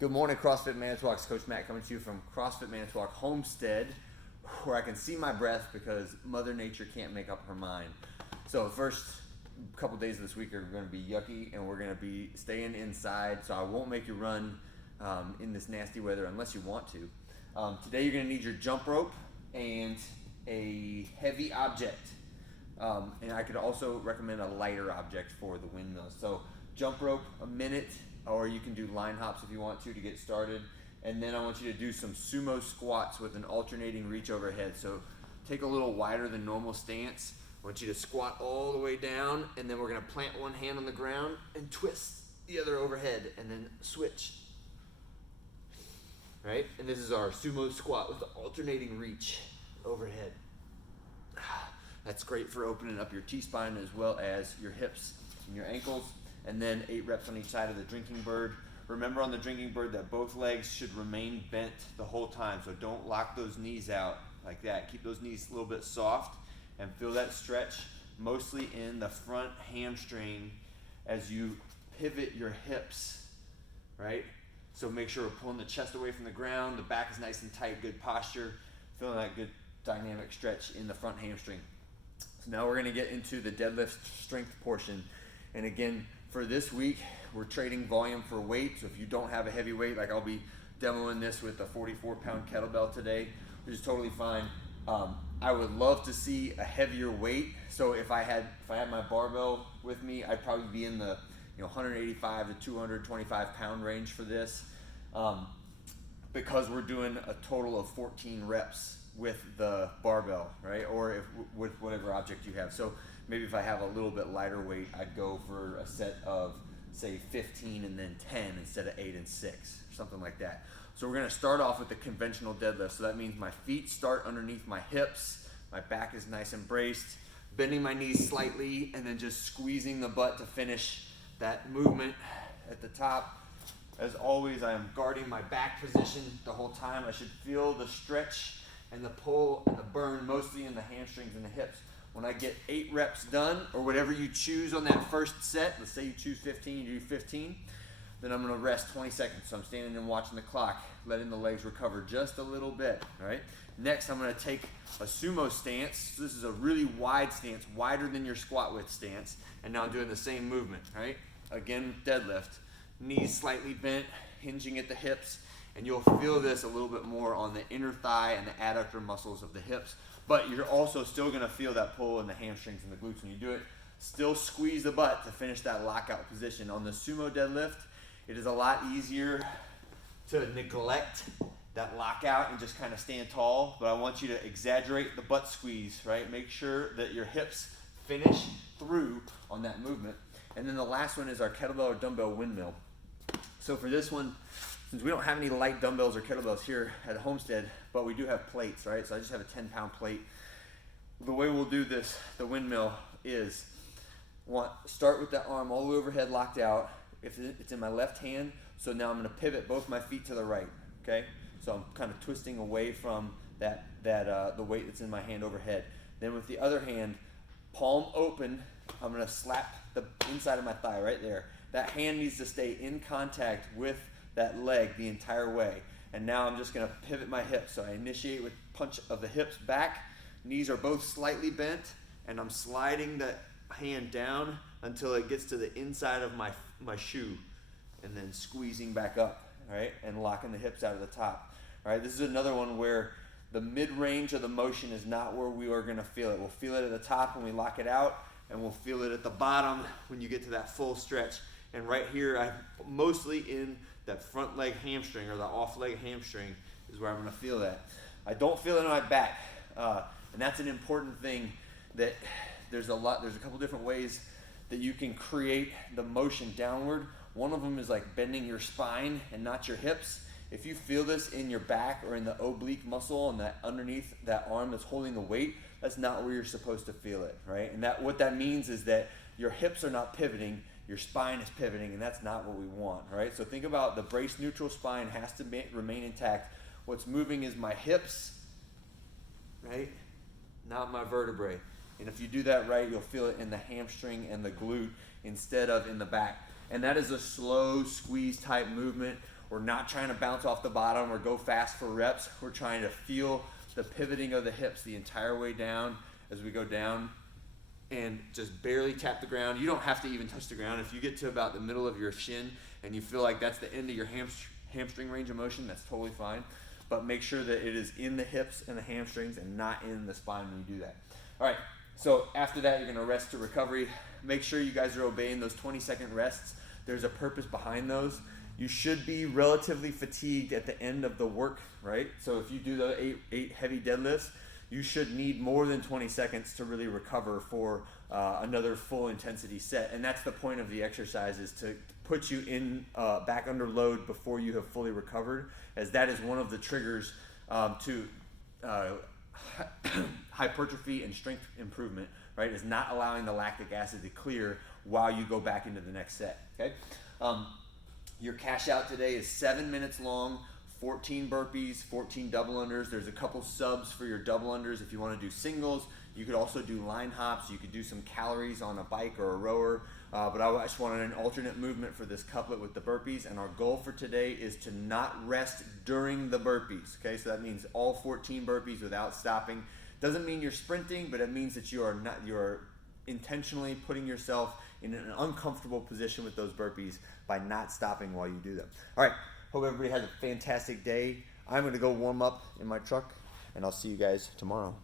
Good morning, CrossFit Manitowoc. It's Coach Matt coming to you from CrossFit Manitowoc Homestead, where I can see my breath because Mother Nature can't make up her mind. So the first couple days of this week are going to be yucky, and we're going to be staying inside, so I won't make you run in this nasty weather unless you want to. Today you're going to need your jump rope and a heavy object. And I could also recommend a lighter object for the windmills. So jump rope, a minute, or you can do line hops if you want to get started. And then I want you to do some sumo squats with an alternating reach overhead. So take a little wider than normal stance. I want you to squat all the way down, and then we're gonna plant one hand on the ground and twist the other overhead, and then switch. Right? And this is our sumo squat with the alternating reach overhead. That's great for opening up your T-spine as well as your hips and your ankles. And then 8 reps on each side of the drinking bird. Remember on the drinking bird that both legs should remain bent the whole time. So don't lock those knees out like that. Keep those knees a little bit soft and feel that stretch mostly in the front hamstring as you pivot your hips, right? So make sure we're pulling the chest away from the ground. The back is nice and tight, good posture. Feeling that good dynamic stretch in the front hamstring. So now we're gonna get into the deadlift strength portion. And again, for this week, we're trading volume for weight. So if you don't have a heavy weight, like I'll be demoing this with a 44-pound kettlebell today, which is totally fine. I would love to see a heavier weight. So if I had my barbell with me, I'd probably be in the 185 to 225 pound range for this, because we're doing a total of 14 reps with the barbell, right? Or with whatever object you have. So maybe if I have a little bit lighter weight, I'd go for a set of, say, 15 and then 10 instead of 8 and 6, something like that. So we're gonna start off with the conventional deadlift. So that means my feet start underneath my hips, my back is nice and braced, bending my knees slightly, and then just squeezing the butt to finish that movement at the top. As always, I am guarding my back position the whole time. I should feel the stretch and the pull and the burn mostly in the hamstrings and the hips. When I get 8 reps done, or whatever you choose on that first set, let's say you choose 15, you do 15, then I'm gonna rest 20 seconds. So I'm standing and watching the clock, letting the legs recover just a little bit, all right? Next, I'm gonna take a sumo stance. So this is a really wide stance, wider than your squat width stance, and now I'm doing the same movement, right? Again, deadlift, knees slightly bent, hinging at the hips, and you'll feel this a little bit more on the inner thigh and the adductor muscles of the hips. But you're also still gonna feel that pull in the hamstrings and the glutes when you do it. Still squeeze the butt to finish that lockout position. On the sumo deadlift, it is a lot easier to neglect that lockout and just kind of stand tall, but I want you to exaggerate the butt squeeze, right? Make sure that your hips finish through on that movement. And then the last one is our kettlebell or dumbbell windmill. So for this one, since we don't have any light dumbbells or kettlebells here at Homestead, but we do have plates, right? So I just have a 10-pound plate. The way we'll do this, the windmill, is start with that arm all the way overhead locked out. If it's in my left hand, so now I'm gonna pivot both my feet to the right, okay? So I'm kind of twisting away from the weight that's in my hand overhead. Then with the other hand, palm open, I'm gonna slap the inside of my thigh right there. That hand needs to stay in contact with that leg the entire way. And now I'm just gonna pivot my hips. So I initiate with punch of the hips back, knees are both slightly bent, and I'm sliding the hand down until it gets to the inside of my shoe, and then squeezing back up, right? And locking the hips out of the top. All right, this is another one where the mid-range of the motion is not where we are gonna feel it. We'll feel it at the top when we lock it out, and we'll feel it at the bottom when you get to that full stretch. And right here, I'm mostly in that front leg hamstring, or the off leg hamstring is where I'm gonna feel that. I don't feel it in my back, and that's an important thing. That there's a couple different ways that you can create the motion downward. One of them is like bending your spine and not your hips. If you feel this in your back or in the oblique muscle and that underneath that arm that's holding the weight, that's not where you're supposed to feel it, right? And what that means is that your hips are not pivoting, your spine is pivoting, and that's not what we want, right? So think about the brace neutral spine has to remain intact. What's moving is my hips, right? Not my vertebrae. And if you do that right, you'll feel it in the hamstring and the glute instead of in the back. And that is a slow squeeze type movement We're not trying to bounce off the bottom or go fast for reps. We're trying to feel the pivoting of the hips the entire way down as we go down, and just barely tap the ground. You don't have to even touch the ground. If you get to about the middle of your shin and you feel like that's the end of your hamstring range of motion, that's totally fine. But make sure that it is in the hips and the hamstrings and not in the spine when you do that. All right, so after that, you're gonna rest to recovery. Make sure you guys are obeying those 20-second rests. There's a purpose behind those. You should be relatively fatigued at the end of the work, right? So if you do the eight heavy deadlifts, you should need more than 20 seconds to really recover for another full intensity set. And that's the point of the exercise, is to put you in back under load before you have fully recovered, as that is one of the triggers to hypertrophy and strength improvement, right? Is not allowing the lactic acid to clear while you go back into the next set, okay? Your cash out today is 7 minutes long, 14 burpees, 14 double unders. There's a couple subs for your double unders if you want to do singles. You could also do line hops. You could do some calories on a bike or a rower. But I just wanted an alternate movement for this couplet with the burpees. And our goal for today is to not rest during the burpees. Okay, so that means all 14 burpees without stopping. Doesn't mean you're sprinting, but it means that you are intentionally putting yourself in an uncomfortable position with those burpees by not stopping while you do them. All right, hope everybody has a fantastic day. I'm going to go warm up in my truck, and I'll see you guys tomorrow.